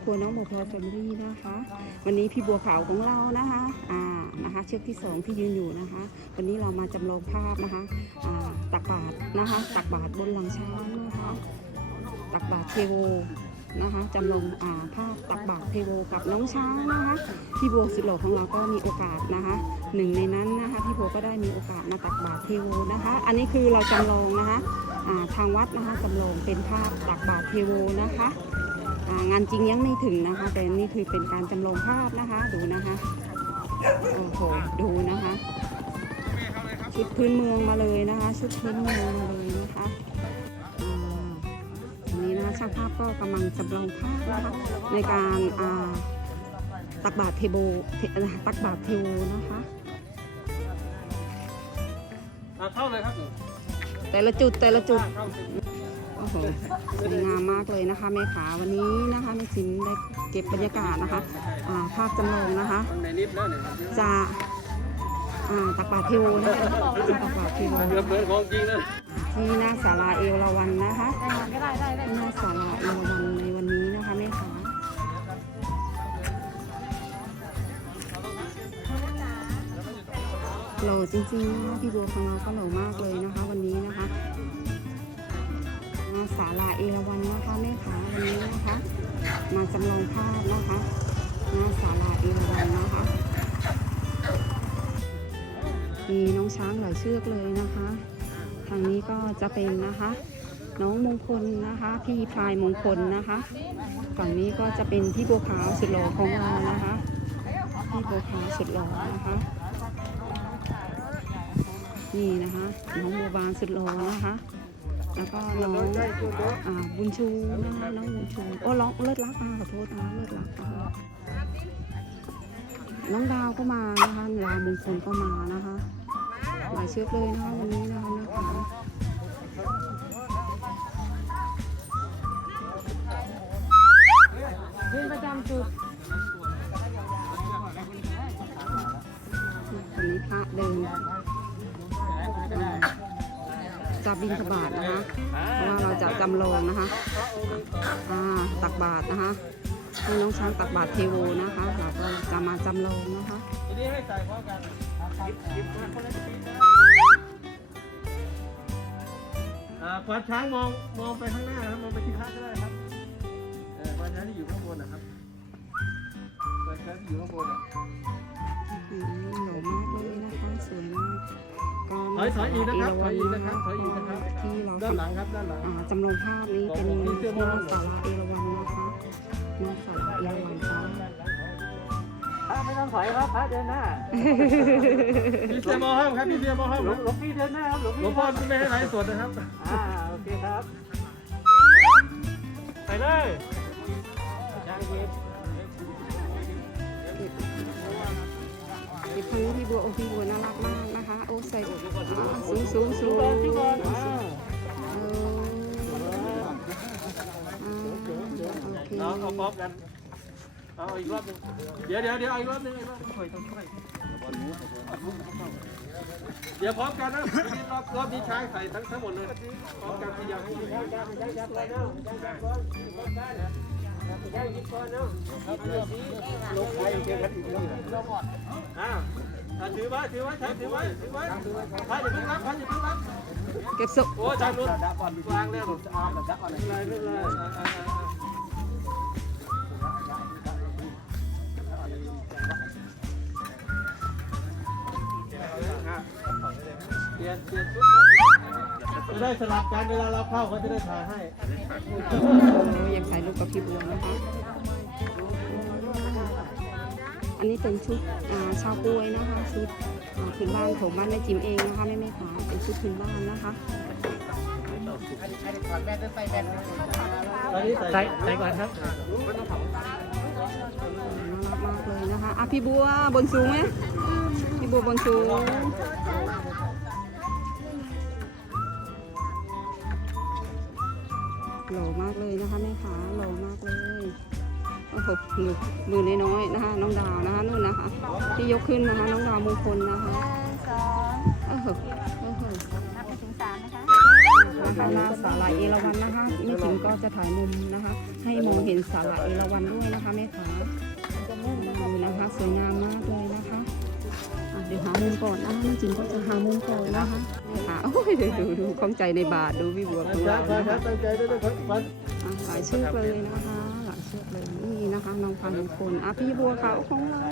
บครัวน้องบัวพลอยแฟมิลี่นะคะ วันนี้พี่บัวขาวของเรานะคะอ่านะคะเชือกที่สองที่ยืนอยู่นะคะ วันนี้เรามาจำลองภาพนะคะอ่าตักบาตรนะคะ ตักบาตรบนหลังช้างนะคะ ตักบาตรเทโวนะคะจำลองอ่าภาพตักบาตรเทโวกับน้องช้างนะคะพี่บัวสุดหล่อของเราก็มีโอกาสนะคะหนึ่งในนั้นนะคะพี่บัวก็ได้มีโอกาสมาตักบาตรเทโวนะคะ อันนี้คือเราจำลองนะคะทางวัดนะคะจำลองเป็นภาพตักบาตรเทโวนะคะ งานจริงยังไม่ถึงนะคะ แต่นี่คือเป็นการจำลองภาพนะคะ ดูนะคะ โอ้โห ดูนะคะ ชุดพื้นเมืองมาเลยนะคะ ชุดพื้นเมืองมาเลยนะคะอ่าอันนี้นะคะช่างภาพก็กำลังจำลองภาพนะคะในการอ่าตักบาตรเทโบเทตักบาตรเทโวนะคะอะเข้าเลยครับแต่ละจุดแต่ละจุดเข้าสิ โอ้โหสวยงามมากเลยนะคะแม่ขาวันนี้นะคะแม่จิมได้เก็บบรรยากาศนะคะอ่าภาพจำลองนะคะ ในนิฟต์แล้วเนี่ยจะอ่าตักบาตรเทโวนะคะตักบาตรเทโวเกือบเหมือนของจริงนะที่หน้าศาลาเอราวันนะคะหน้าศาลาเอราวันในวันนี้นะคะแม่ขาหล่อจริงๆนะคะพี่บัวของเราก็หล่อมากเลยนะคะ วันนี้นะคะ หน้าศาลาเอราวันนะคะแม่ขาวันนี้นะคะมาจำลองภาพนะคะหน้าศาลาเอราวันนะคะ มีน้องช้างหลายเชือกเลยนะคะ ทางนี้ก็จะเป็นนะคะ น้องมงคลนะคะ พี่พลายมงคลนะคะ ฝั่งนี้ก็จะเป็นพี่บัวขาวสุดหล่อของเรานะคะพี่บัวขาวสุดหล่อนะคะนี่นะคะน้องบัวบานสุดหล่อนะคะ แล้วก็น้องอ่าบุญชูนะคะน้องบุญชูโอ้ร้องเลิศรักอะขอโทษนะเลิศรักนะคะน้องดาวก็มานะคะดาวมงคลก็มานะคะหลายเชือกเลยนะคะวันนี้นะคะนะคะยืนประจำจุดวันนี้พระเดิน จะบินทบาทนะคะเพราะว่าเราจะจำลองนะคะอ่าตักบาทนะคะให้น้องช้างตักบาทเทโวนะคะเราก็จะมาจำลองนะคะทีนี้ให้ใส่พร้อมกันหยิบมาคนละชิ้นนะอ่าควานช้างมองมองไปข้างหน้านะครับมองไปที่พระก็ได้ครับเออควานช้างที่อยู่ข้างบนนะครับควานช้างที่อยู่ข้างบนอะ อยถอยอีกนะครับถอยอีกเนะครับถอยอีกนะครับที่เราด้านหลัทำงครับด้านหลังอ่าจำลองภาพนี้เป็นบอกพี่เสื้อม่วงหน้าศาลาเอราวัณนะคะหน้าศาลาเอราวัณค่ะพระไม่ต้องถอยครับพระเดินหน้าพี่เสียมอห้ามครับพี่เสียมอห้ามหลวนะงหลวงพี่เดินหน้าครับหลวงหลพี่วงพ่อไม่ให้ไลฟ์สดนะครับอ่าโอเคครับไปเลย ช้างเย็นเด็กคนนี้พี่บัวโอ้พี่บัวน่ารักมากนะคะ โอ้ใส่สูงสูงสูงน้องเอาพร้อมกันเอาอีกรอบนึงเดี๋ยวเดี๋ยวเดี๋ยวอีกรอบนึงอีกรอบหนึ่งถอยต้องถอยเดี๋ยวพร้อมกันนะรอบรอบนี้ช้างใส่ทั้งทั้งหมดเลยพร้อมกันทีเดียวให้ดี ช้างจับช้างจับก่อนเนาะช้างจับก่อนก่นได้ช้างหยิบอนเนาะครับเดี๋ยวชี้ลงไปเจอกันอีกทีลงหมดอ่าอ่าถือไว้ถือไว้ช้างถือไว้ถือไว้พระอย่าเพิ่งรับพระอย่าเพิ่งรับเก็บสุกโอ้ช้างนุ่นวางแล้วอ่าแบบจับอะไรไม่เป็นไรไม่เป็นไรอ่าอ่าอ่าอ่าเปลี่ยนเปลี่ยนชุดจะได้สลับกันเวลาเราเข้าเขาจะได้ถ่ายให้ โอ้อยากถ่ายรูปกับพี่บัวนะคะอันนี้เป็นชุดอ่าชาวกล้วยนะคะชุดอ่าพื้นบ้านของบ้านแม่จิมเองนะคะแม่แม่ขาเป็นชุดพื้นบ้านนะคะตอนนี้ใส่ใส่ก่อนครับน่ารักมากเลยนะคะอะพี่บัวบนสูงไหมพี่บัวบนสูง หล่อมากเลยนะคะแม่ขาหล่อมากเลยโอ้โหมือมือน้อยๆนะคะ น้องดาวนะคะนู่นนะคะ ที่ยกขึ้นนะคะ น้องดาวมงคลนะคะสองโอ้โหโอ้โหนับไปถึงสามนะคะอืนะคะหน้าสาลาเอราวันนะคะแม่จิ๋มก็จะถ่ายมุมนะคะ ให้มองเห็นสาลาเอราวันด้วยนะคะแม่ขาดูนะคะสวยงามมากเลยนะคะอะเดี๋ยวหามุมก่อนนะแม่จิ๋มก็จะหามุมก่อนนะคะโอ้ยดูดูดูข้องใจในบาทดูพี่บัวของเรานะคะตั้งใจด้วยนะครับวานอะหลายเชือกเลยนะคะหลายเชือกเลยนี่นะคะน้องพานุพลอะพี่บัวเขาของเรา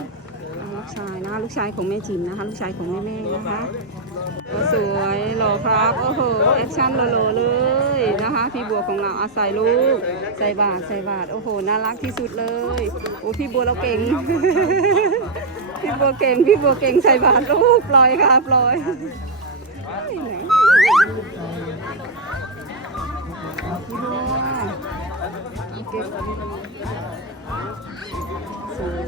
อะลูกชายนะคะลูกชายของแม่จิ๋มนะคะ ลูกชายของแม่แม่นะคะก็สวยหล่อครับโอ้โหแอคชั่นโลๆเลยนะคะ พี่บัวของเราอาศัยลูกใส่บาทใส่บาทโอ้โหน่ารักที่สุดเลยโอ้พี่บัวเราเก่ง พี่บัวเก่ง พี่บัวเก่งใส่บาทลูกปล่อยค่ะปล่อยไหนพี่บัวเก็บสวย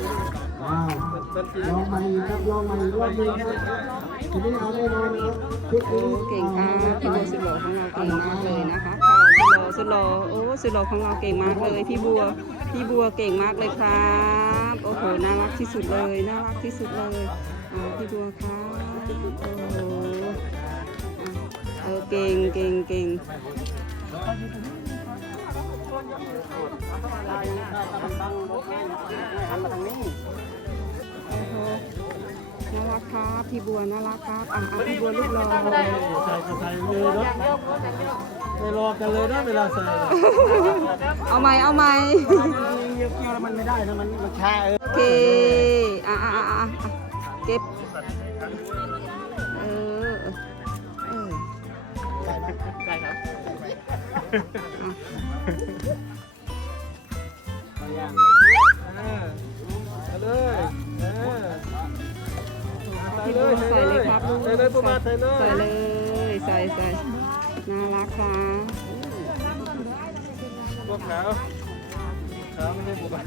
ว้าวมันจริงลองใหม่ครับลองใหม่รอบหนึงครับทีนี้เอาแน่นอนนะครับชุดโอ้นี้เก่งค่ะพี่บัวสุดหล่อของเราเก่งมากเลยนะคะค่ะ สุดหล่อสุดหล่อโอ้สุดหล่อของเราเก่งมากเลย พี่บัวพี่บัวเก่งมากเลยครับโอ้โหน่ารักที่สุดเลยน่ารักที่สุดเลยอ่าพี่บัวครับโอ้โหเออเก่งเก่งเก่งโอ้โหน่ารักครับพี่บัวน่ารักครับอะอะพี่บัวลูกหล่อ ไม่รอกันเลยนะเวลาใส่เอาไหมเอาไหมเกี่ยวแล้วมันไม่ได้นะมันมันช้าเออโอเค อะอะอะอะเก็บ เออเออได้ครับอะเอาเลยเออพี่บัวใส่เลยครับใส่เลยประมาณใส่เลยใส่เลยใส่ใส่น่ารักค่ะ ตัวขาวขาวไม่ได้ผมอ่ะ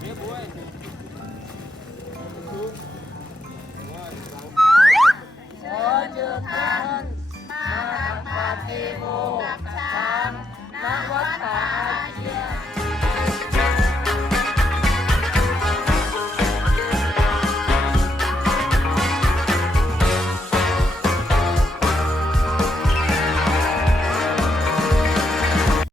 เรียบร้อยขอเจอท่านมาทางปฏิบู